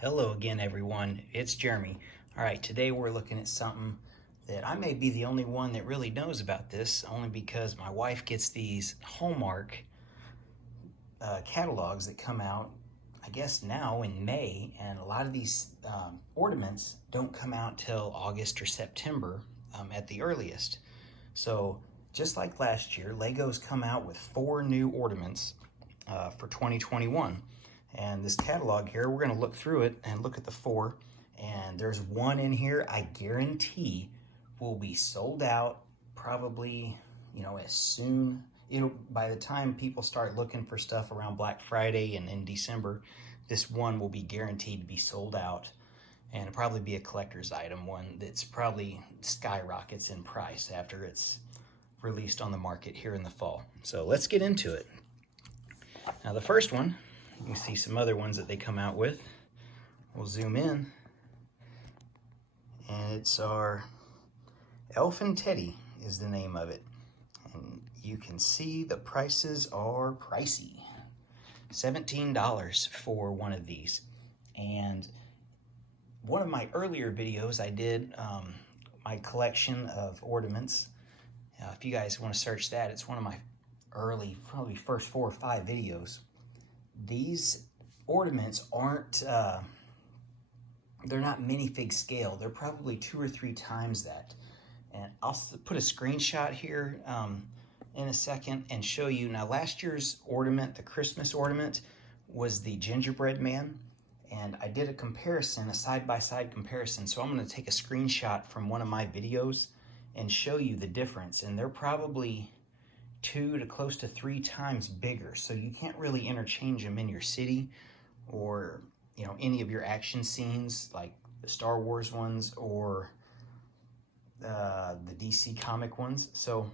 Hello again, everyone. It's Jeremy. All right, today we're looking at something that I may be the only one that really knows about this, only because my wife gets these Hallmark catalogs that come out, I guess now in May, and a lot of these ornaments don't come out till August or September at the earliest. So just like last year, LEGO's come out with 4 new ornaments for 2021. And this catalog here, we're gonna look through it and look at the 4. And there's one in here I guarantee will be sold out probably, as soon, by the time people start looking for stuff around Black Friday and in December, this one will be guaranteed to be sold out. And it'll probably be a collector's item, one that's probably skyrockets in price after it's released on the market here in the fall. So let's get into it. Now the first one, you can see some other ones that they come out with. We'll zoom in. And it's our Elf and Teddy is the name of it. And you can see the prices are pricey. $17 for one of these. And one of my earlier videos I did, my collection of ornaments. If you guys want to search that, it's one of my early, probably first 4 or 5 videos. These ornaments aren't, they're not minifig scale. They're probably 2 or 3 times that. And I'll put a screenshot here in a second and show you. Now last year's ornament, the Christmas ornament, was the Gingerbread Man. And I did a comparison, a side-by-side comparison. So I'm gonna take a screenshot from one of my videos and show you the difference. And they're probably 2 to close to 3 times bigger, so you can't really interchange them in your city or any of your action scenes like the Star Wars ones or the DC comic ones. So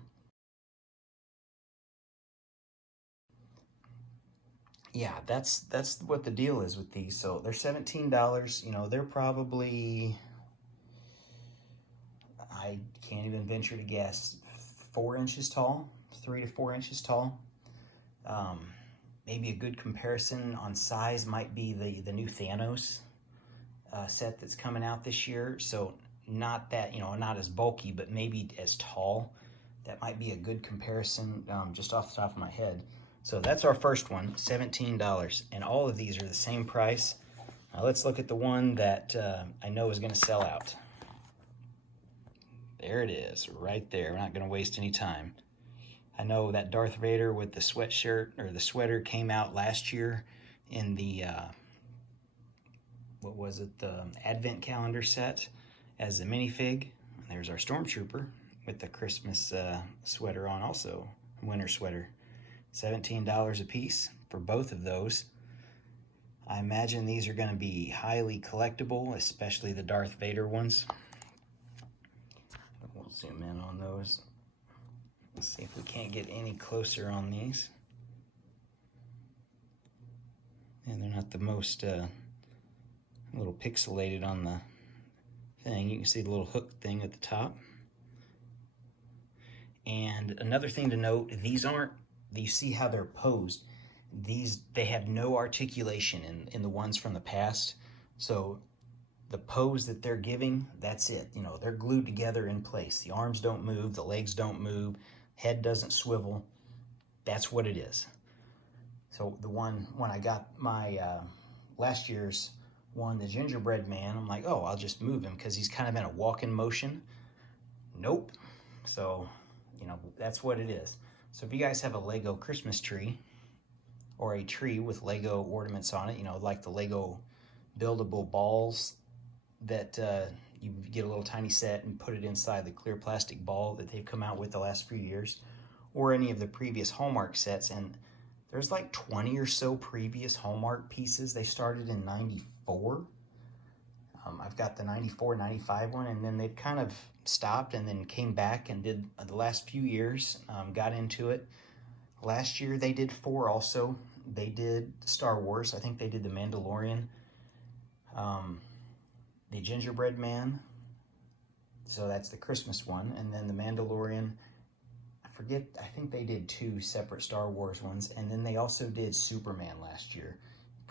yeah, that's what the deal is with these. So they're $17. They're probably, I can't even venture to guess, 4 inches tall. 3 to 4 inches tall. Maybe a good comparison on size might be the new Thanos set that's coming out this year. So not that, not as bulky, but maybe as tall. That might be a good comparison just off the top of my head. So that's our first one, $17. And all of these are the same price. Now let's look at the one that I know is gonna sell out. There it is, right there. We're not gonna waste any time. I know that Darth Vader with the sweatshirt or the sweater came out last year in the, what was it, the Advent calendar set as a minifig. And there's our Stormtrooper with the Christmas sweater on also, winter sweater. $17 a piece for both of those. I imagine these are gonna be highly collectible, especially the Darth Vader ones. We'll zoom in on those. Let's see if we can't get any closer on these. And they're not the most a little pixelated on the thing. You can see the little hook thing at the top. And another thing to note, these aren't, you see how they're posed. They have no articulation in the ones from the past. So the pose that they're giving, that's it. They're glued together in place. The arms don't move, the legs don't move, head doesn't swivel. That's what it is. So the one, when I got my last year's one, the Gingerbread Man, I'm like, oh, I'll just move him because he's kind of in a walking motion. Nope. So, that's what it is. So if you guys have a Lego Christmas tree or a tree with Lego ornaments on it, like the Lego buildable balls that you get a little tiny set and put it inside the clear plastic ball that they've come out with the last few years, or any of the previous Hallmark sets. And there's like 20 or so previous Hallmark pieces. They started in 94. I've got the 94, 95 one, and then they've kind of stopped and then came back and did the last few years, got into it. Last year they did 4 also. They did Star Wars. I think they did the Mandalorian, the Gingerbread Man. So that's the Christmas one. And then the Mandalorian, I think they did 2 separate Star Wars ones. And then they also did Superman last year.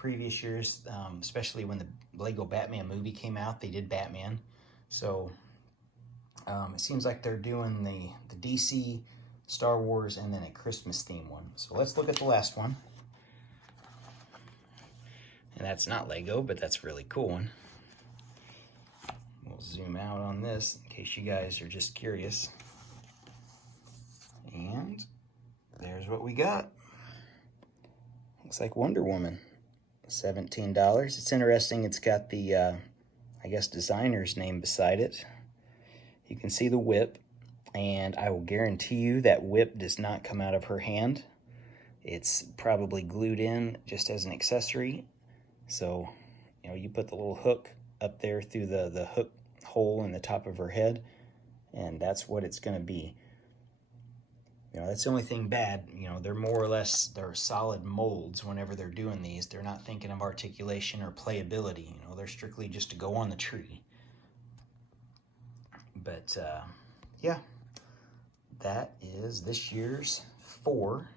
previous years, especially when the LEGO Batman movie came out, they did Batman. So it seems like they're doing the DC, Star Wars, and then a Christmas theme one. So let's look at the last one. And that's not LEGO, but that's a really cool one. We'll zoom out on this in case you guys are just curious. And there's what we got. Looks like Wonder Woman. $17. It's interesting, it's got the, I guess, designer's name beside it. You can see the whip, and I will guarantee you that whip does not come out of her hand. It's probably glued in just as an accessory. So, you know, you put the little hook up there through the hook hole in the top of her head, and that's what it's going to be. You know, that's the only thing bad. You know, they're more or less, they're solid molds whenever they're doing these. They're not thinking of articulation or playability. You know, they're strictly just to go on the tree. But, yeah, that is this year's 4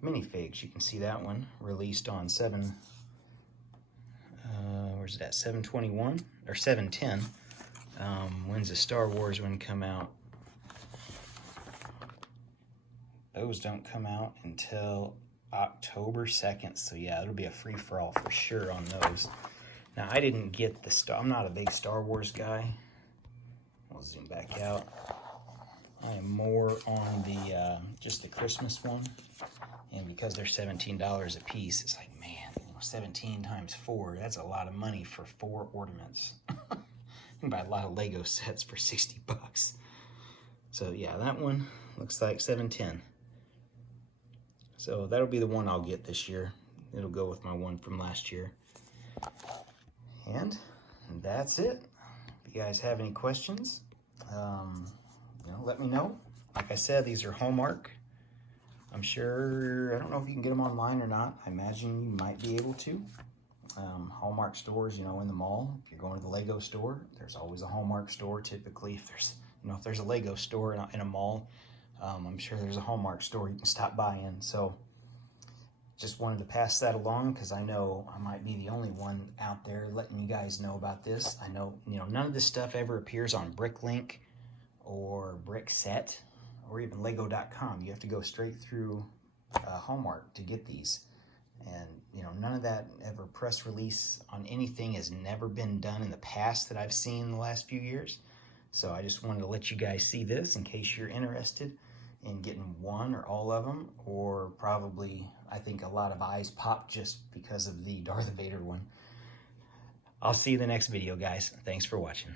minifigs. You can see that one released on 7/21 or 7/10. When's the Star Wars one come out? Those don't come out until October 2nd. So yeah, it'll be a free-for-all for sure on those. Now, I didn't get I'm not a big Star Wars guy. I'll zoom back out. I am more on the just the Christmas one. And because they're $17 a piece, it's like, man, you know, 17 times 4, that's a lot of money for 4 ornaments. You can buy a lot of Lego sets for 60 bucks. So yeah, that one looks like 7/10. So that'll be the one I'll get this year. It'll go with my one from last year. And that's it. If you guys have any questions, you know, let me know. Like I said, these are Hallmark. I'm sure, I don't know if you can get them online or not. I imagine you might be able to. Hallmark stores, you know, in the mall. If you're going to the Lego store, there's always a Hallmark store. Typically, if there's, you know, if there's a Lego store in a mall, I'm sure there's a Hallmark store you can stop by in. So just wanted to pass that along because I know I might be the only one out there letting you guys know about this. I know, you know, none of this stuff ever appears on BrickLink or BrickSet or even Lego.com. You have to go straight through Hallmark to get these. And, you know, none of that ever press release on anything has never been done in the past that I've seen in the last few years. So I just wanted to let you guys see this in case you're interested in getting one or all of them, or probably, I think a lot of eyes pop just because of the Darth Vader one. I'll see you in the next video, guys. Thanks for watching.